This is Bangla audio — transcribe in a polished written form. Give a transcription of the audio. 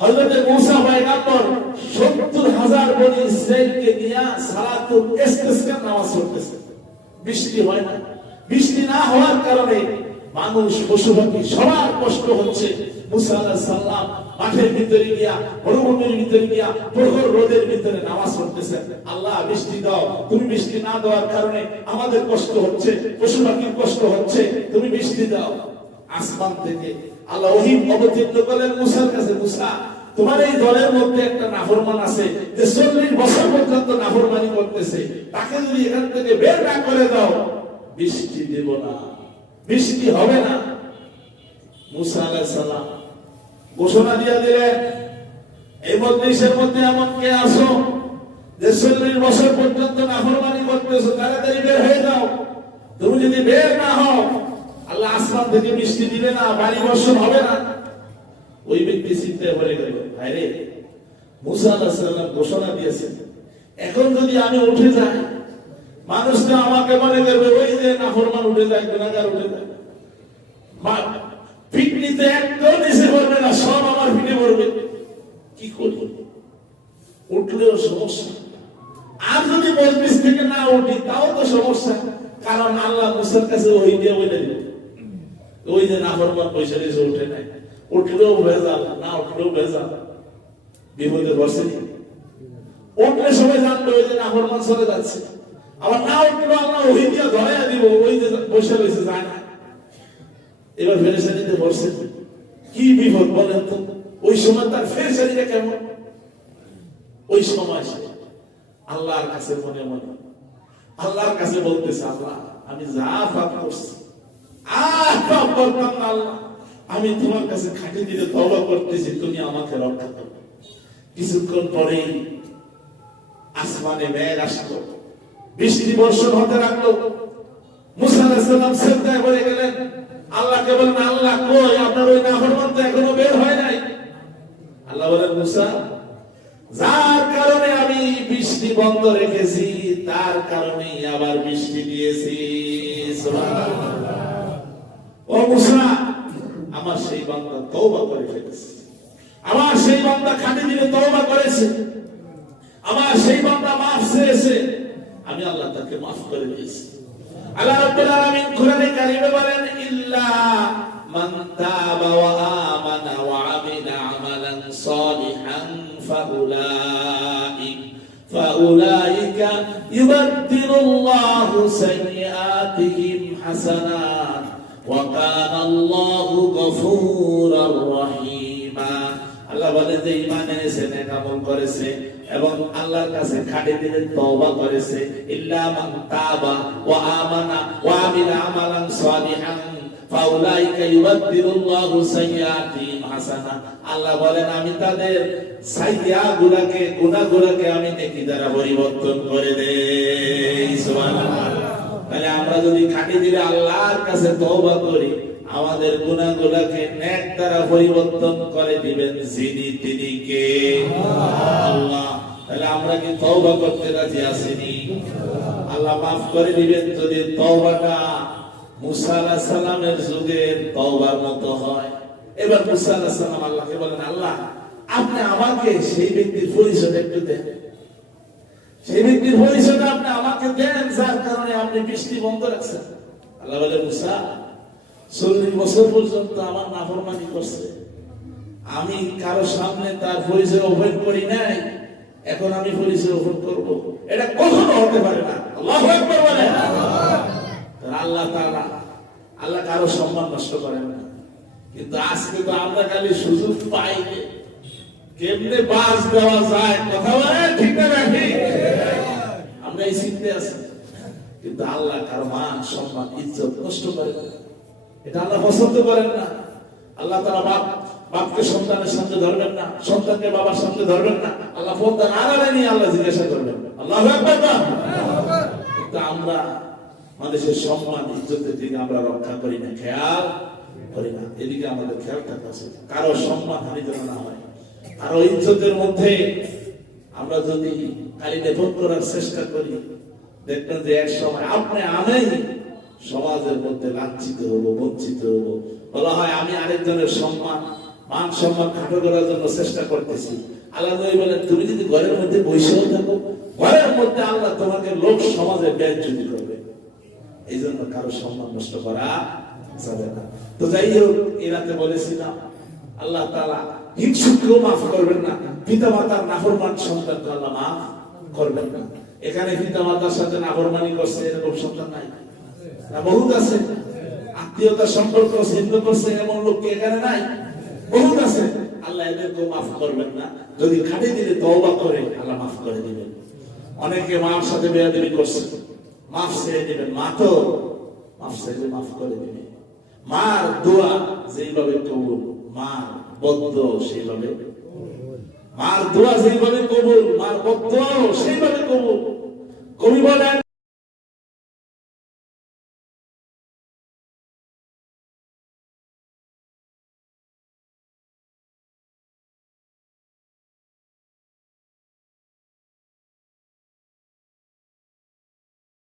হযরত মুসা পয়গম্বর ৭০,০০০ বনি ইসরাইলকে নিয়ে সালাতুল ইস্তিসকা নামাজ পড়তেছে। বৃষ্টি হয় না, বৃষ্টি না হওয়ার কারণে মানুষ পশু পাখি সবার কষ্ট হচ্ছে। মুসা আলাইহিস সালাম মাঠের ভিতরে গিয়া, মরুভূমির ভিতরে গিয়া প্রখর রোদের ভিতরে নামাজ পড়তেছেন। আল্লাহ বৃষ্টি দাও, তুমি বৃষ্টি না দেওয়ার কারণে আমাদের কষ্ট হচ্ছে, পশু পাখির কষ্ট হচ্ছে, তুমি বৃষ্টি দাও। আসমান থেকে আল্লাহ ওহী অবতীর্ণ করেন মুসার কাছে, মুসা তোমার এই দলের মধ্যে একটা নাফরমান আছে যে ৪০ বছর পর্যন্ত নাফরমানি করতেছে, তাকে যদি এখান থেকে বের না করে দাও বৃষ্টি দেব না, বৃষ্টি হবে না। মুসা আলাইহিস সালাম ঘোষণা দিয়ে দিলেন, এই মজলিসের মধ্যে এমন কে আসো যে ৪০ বছর পর্যন্ত নাফরমানি করতেছো, তাড়াতাড়ি বের হয়ে যাও। তুমি যদি বের না হও আল্লাহ আসমান থেকে বৃষ্টি দিবে না, বাড়ি বর্ষণ হবে না। ওই ব্যক্তি চিন্তায় পড়ে গেল, আরে মুসা আলাইহিস সালাম ঘোষণা দিয়েছেন, এখন যদি আমি উঠে যাই মানুষ তো আমাকে মনে করবে ওই যে নাফরমান উঠে যায়, গুনাহগার উঠে যায়, পিঠনিতে একদম নিচে পড়বে না, সব আমার পিঠে পড়বে। কি করব? উঠলেও সমস্যা, আর যদি মজলিস থেকে না উঠি তাও তো সমস্যা। কারণ আল্লাহ মুসার কাছে ওই দিয়ে বলে দিল, ওই যে নাফরমান পয়সা দিয়ে উঠে নাই, উঠলেও ভেজাল, না উঠলেও ভেজাল। বিপদে বসেনি, উঠলে সবাই জানবে ওই যে নাফরমান চলে যাচ্ছে। আবার না উঠলো আল্লাহ ওই দিয়ে ধরে দিব, ওই যে বসে রয়েছে যায় না। এবার ফেরেশতানিতে বসে কি বিপদ বলেন তো? ওই সময় তার ফেরেশতানিটা কেমন? ওই সময় আল্লাহর কাছে মনে মনে আল্লাহর কাছে বলতেছে, আল্লাহ আমি যা পাপ করছি পাপ করতাম না, আল্লাহ আমি তোমার কাছে খাঁটি দিলে তওবা করতেছি, তুমি আমাকে রক্ষা করো। কিছুক্ষণ পরেই আসমানে মেঘ আসলো, বৃষ্টি বর্ষণ হতে লাগলো। মুসা আলাইহিস সালাম সিজদায় পড়ে গেলেন, আল্লাহকে বলেন, আল্লাহ কই আপনার ওই নাফরমান তো এখনো বের হয় নাই। আল্লাহ বলেন, মুসা যার কারণে আমি বৃষ্টি বন্ধ রেখেছি তার কারণেই আবার বৃষ্টি দিয়েছি। সুবহানাল্লাহ। ও মুসা, আমার সেই বান্দা তওবা করে ফেলেছে, আমার সেই বান্দা খাঁটি দিলে তওবা করেছে, আমার সেই বান্দা মাফ চেয়েছে, আমি আল্লাহ তাকে মাফ করে দিয়েছি। আল্লাহ রাব্বুল আলামিন কোরআনে কারিমে বলেন, ইল্লা মান তাবা ওয়া আমানা ওয়া আমিলা আমালান সালিহান ফাউলাইকা ইউবাদদিলুল্লাহু সাইয়্যাতিহিম হাসানাত ওয়া কানা আল্লাহু গফুরার রহিমা। আল্লাহ বলেন যে ঈমান এনেছে, নেক আমল করেছে এবং আল্লাহর কাছে খাঁটি দিলে তওবা করেছে, ইল্লা মান তাবা ওয়া আমানা ওয়া আমিলা আমালান সালিহান ফাউলাইকা ইউবাদদিলুল্লাহু সাইয়্যাতিহিম হাসানা। আল্লাহ বলেন আমি তাদের সাইয়্যাগুলোকে, গুনাহগুলোকে আমি নেকি দ্বারা পরিবর্তন করে দেই। সুবহানাল্লাহ। তাহলে আমরা যদি খাঁটি দিলে আল্লাহর কাছে তওবা করি, আমাদের গুনাহগুলোকে নেক দ্বারা পরিবর্তন করে দিবেন যিনি, তিনি কে? আল্লাহ। তাহলে আমরা কি তওবা করতে রাজি আছি? আল্লাহ মাফ করে দিবেন যদি তওবাটা মুসা আলাইহিস সালামের যুগে তওবার মতো হয়। এবার মুসা আলাইহিস সালাম আল্লাহকে বলেন, আল্লাহ আপনি আমাকে সেই ব্যক্তির পরিচয় একটু দেন, সেই ব্যক্তির পরিচয়টা আপনি আমাকে দেন যার কারণে আপনি বৃষ্টি বন্ধ রাখছেন। আল্লাহ বলে, মুসা ৪০ বছর পর্যন্ত আমার নাফরমানি করছে, আমি কারো সামনে তার পরিচয় ওপেন করি নাই, এখন আমি পরিচয় ওপেন করব? এটা কখনো হতে পারে না। আল্লাহু আকবার বলেন। আল্লাহ তাআলা, আল্লাহ কারো সম্মান নষ্ট করেন না। কিন্তু আজকে তো আমরা খালি সুযোগ পাই কেমনে বাস দেওয়া যায়, কথা বলেন ঠিক না ঠিক? আমরা এই চিন্তায় আছি, কিন্তু আল্লাহ কারো মান সম্মান ইজ্জত নষ্ট করেন না, এটা আল্লাহ পছন্দ করেন না। আল্লাহ তাআলা বাপকে সন্তানের সামনে ধরবেন না, সন্তানকে বাবার সামনে ধরবেন না, আল্লাহ পর্দার আড়ালে নিয়ে আল্লাহ জিজ্ঞাসা করবেন। আল্লাহু আকবার। কিন্তু আমরা মানুষের সম্মান ইজ্জতের দিকে আমরা রক্ষা করি না, খেয়াল করি না। এদিকে আমাদের খেয়াল থাকা উচিত, কারো সম্মান হানি যেন না হয়। কারো ইজ্জতের মধ্যে আমরা যদি খালি নেপথ্য করার চেষ্টা করি, দেখবেন যে এক সময় আপনি আমি সমাজের মধ্যে লাঞ্ছিত হব, বঞ্চিত হব। বলা হয় আমি আরেকজনের সম্মান মান সম্মান খাটো করার জন্য চেষ্টা করতেছি। আল্লাহ নবী বলেন, তুমি যদি ঘরের মধ্যে বসেও থাকো, ঘরের মধ্যে আল্লাহ তোমাকে লোক সমাজে বেইজ্জতি করবে। এই জন্য কারো সম্মান নষ্ট করা যাবে না। তো যাই হোক, এই রাতে বলেছিলাম আল্লাহ তাআলা হিংসুকেও মাফ করবেন না, পিতা মাতার নাফরমান সন্তানকে আল্লাহ মাফ করবেন না। এখানে পিতা মাতার সাথে নাফরমানি করছে এরকম সন্তান নাই না? বহুত আছে। আত্মীয়তার সম্পর্ক ছিন্ন করছে এমন লোক কি এখানে নাই? বহুত আছে। আল্লাহ এদেরকেও মাফ করবেন না। যদি খাটি দিলে তওবা করে আল্লাহ মাফ করে দিবেন। অনেকে মার সাথে বেয়াদবি করছে, মাফ চেয়ে দিবেন। মা তো মাফ চাইলে মাফ করে দিবে। মার দোয়া যেইভাবে কবুল, মার বদদোয়া সেইভাবে, মার দোয়া যেইভাবে কবুল, মার বদদোয়া সেইভাবে কবুল। কবি বলেন